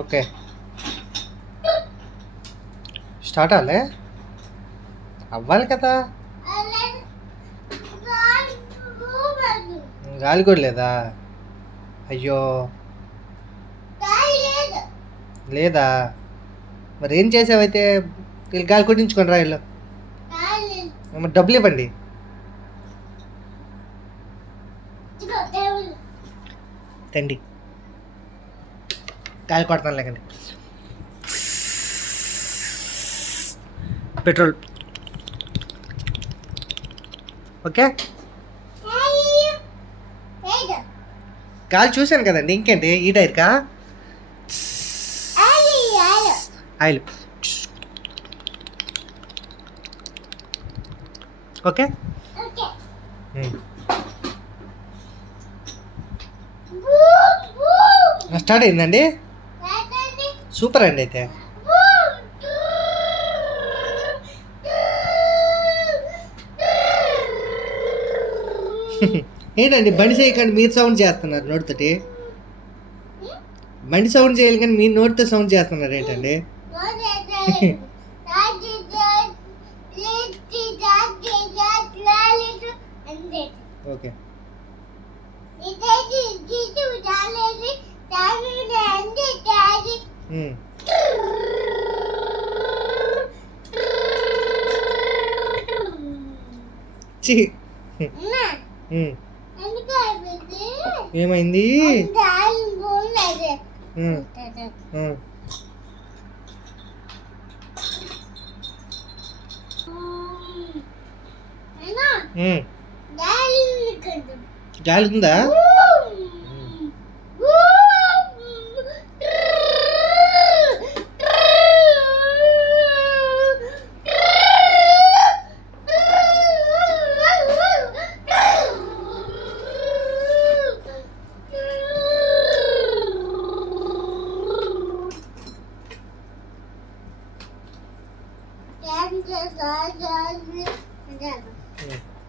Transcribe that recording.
Okay start అవ్వాలి కదా. గాలి కూడా లేదా? అయ్యో లేదా? మరి ఏం చేసావైతే? వీళ్ళు గాలి కొట్టించుకొని రా వీళ్ళు. మరి డబ్బులు ఇవ్వండి. తండి గాలి కొడతాను లేకండి. Petrol okay. గాలి చూశాను కదండి, ఇంకేంటి ఈ టైర్కా? Oil okay. స్టార్ట్ అయిందండి. సూపర్ అండి. అయితే ఏంటండి బండి చేయకండి, మీరు సౌండ్ చేస్తున్నారు నోటితోటి. బండి సౌండ్ చేయాలి కానీ మీరు నోటితో సౌండ్ చేస్తున్నారు ఏంటండి? ఓకే ఏమైంది? గాలి ఉందా? Yeah.